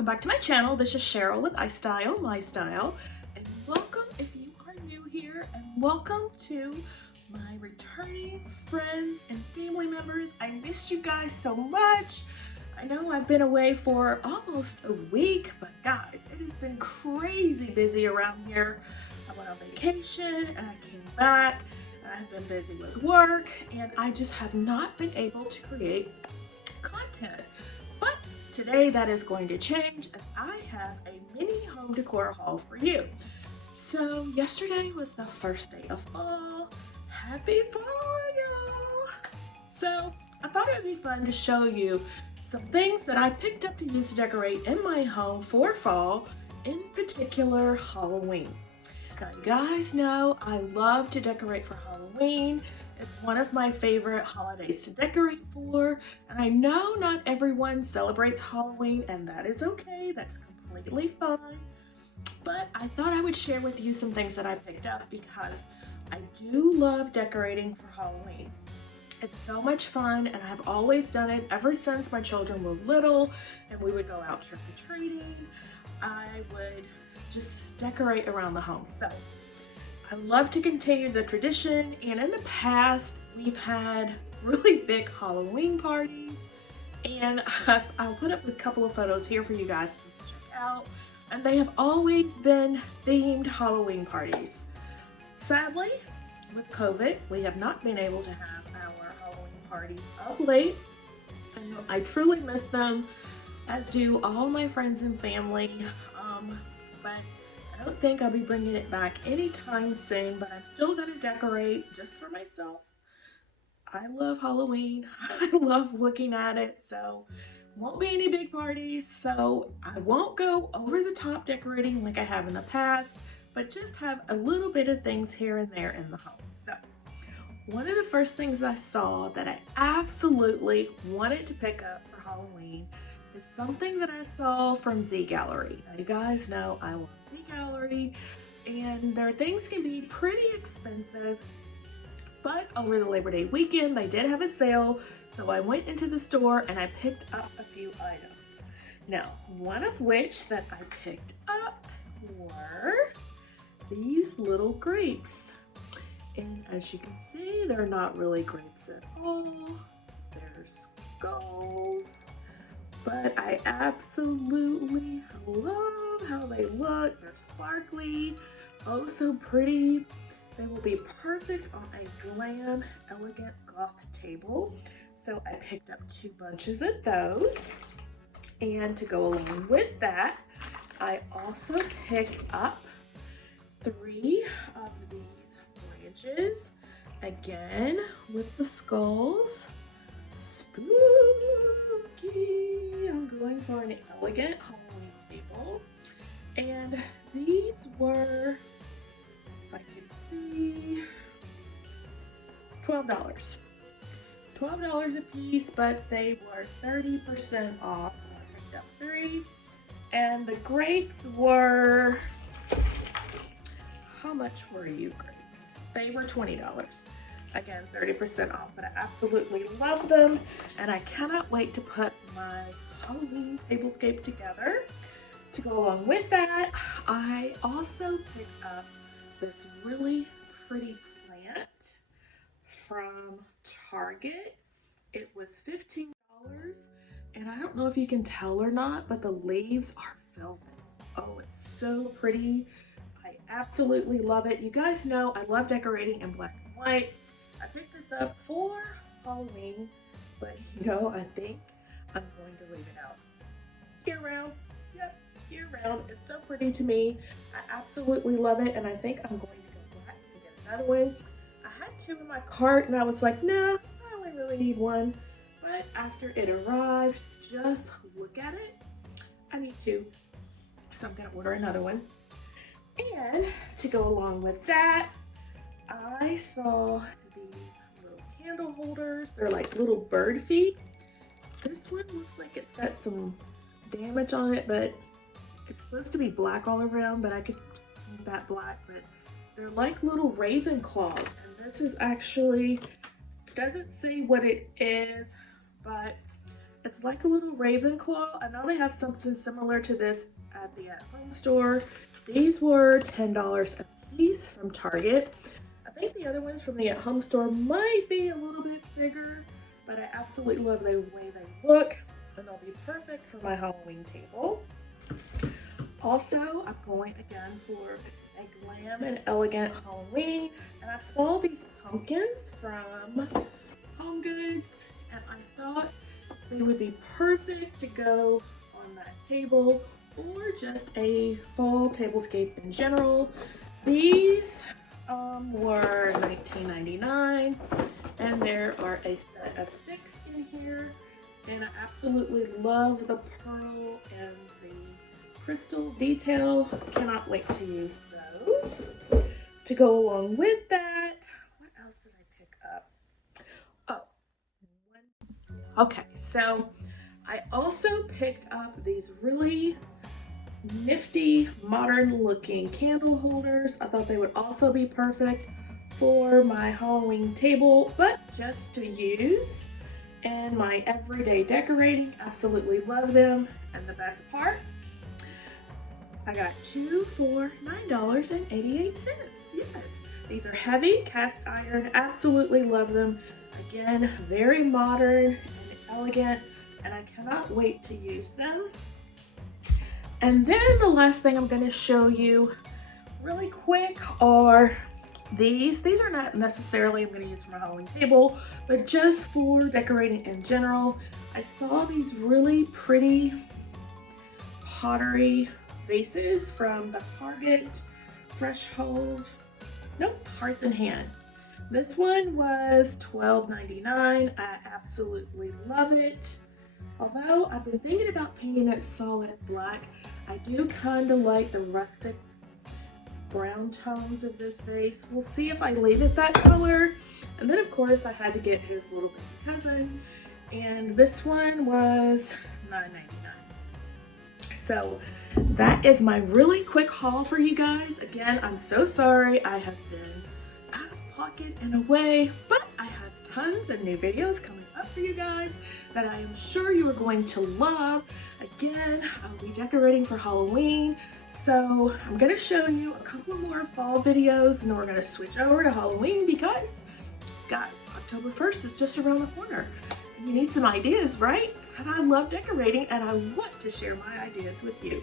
welcome back to my channel. This is Cheryl with iStylEMYSTYLE, and welcome if you are new here, and welcome to my returning friends and family members. I missed you guys so much. I know I've been away for almost a week, but guys, it has been crazy busy around here. I went on vacation and I came back and I've been busy with work, and I just have not been able to create content. But today that is going to change, as I have a mini home decor haul for you. So yesterday was the first day of fall. Happy fall, y'all! So I thought it would be fun to show you some things that I picked up to use to decorate in my home for fall, in particular Halloween. Now you guys know I love to decorate for Halloween. It's one of my favorite holidays to decorate for, and I know not everyone celebrates Halloween, and that is okay. That's completely fine. But I thought I would share with you some things that I picked up because I do love decorating for Halloween. It's so much fun, and I've always done it ever since my children were little and we would go out trick-or-treating. I would just decorate around the home. So I love to continue the tradition, and in the past we've had really big Halloween parties, and I'll put up a couple of photos here for you guys to check out, and they have always been themed Halloween parties. Sadly, with COVID, we have not been able to have our Halloween parties of late, and I truly miss them, as do all my friends and family, but I don't think I'll be bringing it back anytime soon, but I'm still going to decorate just for myself. I love Halloween. I love looking at it, so won't be any big parties, so I won't go over the top decorating like I have in the past, but just have a little bit of things here and there in the home. So one of the first things I saw that I absolutely wanted to pick up for Halloween is something that I saw from Z Gallery. Now you guys know I love Z Gallery, and their things can be pretty expensive, but over the Labor Day weekend they did have a sale, so I went into the store and I picked up a few items. Now, one of which that I picked up were these little grapes, and as you can see, they're not really grapes at all. They're skulls. But I absolutely love how they look. They're sparkly, oh so pretty. They will be perfect on a glam, elegant goth table. So I picked up 2 bunches of those. And to go along with that, I also picked up 3 of these branches, again with the skulls. Spooky! I'm going for an elegant Halloween table, and these were, if I can see, $12. $12 a piece, but they were 30% off, so I picked up 3. And the grapes were, how much were you grapes? They were $20. Again, 30% off, but I absolutely love them, and I cannot wait to put my Halloween tablescape together. To go along with that, I also picked up this really pretty plant from Target. It was $15, and I don't know if you can tell or not, but the leaves are velvet. Oh, it's so pretty. I absolutely love it. You guys know I love decorating in black and white. I picked this up for Halloween, but you know, I think I'm going to leave it out year-round. Yep, year-round. It's so pretty to me. I absolutely love it, and I think I'm going to go back and get another one. I had 2 in my cart, and I was like, no, I only really need 1. But after it arrived, just look at it. I need 2, so I'm going to order another one. And to go along with that, I saw these little candle holders. They're like little bird feet. This one looks like it's got some damage on it, but it's supposed to be black all around, but I could paint that black. But they're like little raven claws, and this is actually, doesn't say what it is, but It's like a little Ravenclaw. I know they have something similar to this at the at-home store. These were $10 a piece from Target. I think the other ones from the at-home store might be a little bit bigger, but I absolutely love the way they look, and they'll be perfect for my Halloween table. Also, I'm going again for a glam and elegant Halloween, and I saw these pumpkins from Home Goods, and I thought they would be perfect to go on that table or just a fall tablescape in general. These were $19.99, and there are a set of 6 in here, and I absolutely love the pearl and the crystal detail. Cannot wait to use those. To go along with that, what else did I pick up? Okay, so I also picked up these really nifty, modern looking candle holders. I thought they would also be perfect for my Halloween table, but just to use in my everyday decorating. Absolutely love them. And the best part, I got 2 for $9.88. Yes, these are heavy cast iron. Absolutely love them. Again, very modern and elegant, and I cannot wait to use them. And then the last thing I'm going to show you really quick are these. These are not necessarily I'm going to use for my Halloween table, but just for decorating in general. I saw these really pretty pottery vases from the Target Hearth and Hand. This one was $12.99. I absolutely love it. Although I've been thinking about painting it solid black, I do kind of like the rustic brown tones of this vase. We'll see if I leave it that color. And then of course I had to get his little baby cousin, and this one was $9.99. So that is my really quick haul for you guys. Again, I'm so sorry I have been out of pocket in a way, but I have tons of new videos coming up for you guys that I am sure you are going to love. Again, I'll be decorating for Halloween, so I'm going to show you a couple more fall videos, and then we're going to switch over to Halloween because, guys, October 1st is just around the corner. And you need some ideas, right? And I love decorating, and I want to share my ideas with you.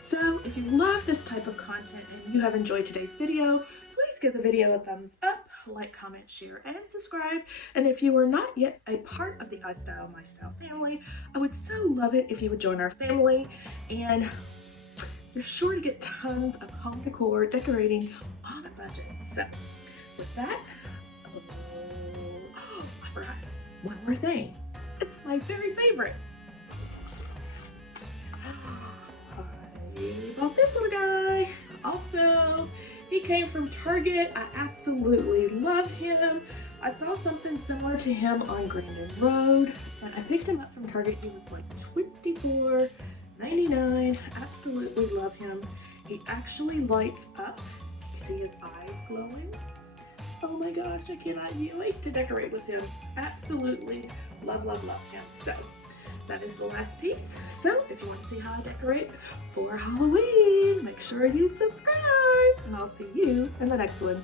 So if you love this type of content and you have enjoyed today's video, please give the video a thumbs up, like, comment, share, and subscribe. And if you are not yet a part of the iStylEMYSTYLE family, I would so love it if you would join our family. And you're sure to get tons of home decor decorating on a budget. So with that, I forgot one more thing. It's my very favorite. I bought this little guy. Also, he came from Target. I absolutely love him. I saw something similar to him on Grandin Road, and I picked him up from Target. He was like $24.99. Absolutely love him. He actually lights up. You see his eyes glowing? Oh my gosh, I cannot wait to decorate with him. Absolutely love, love, love him. So that is the last piece. So if you want to see how I decorate for Halloween, make sure you subscribe, and I'll see you in the next one.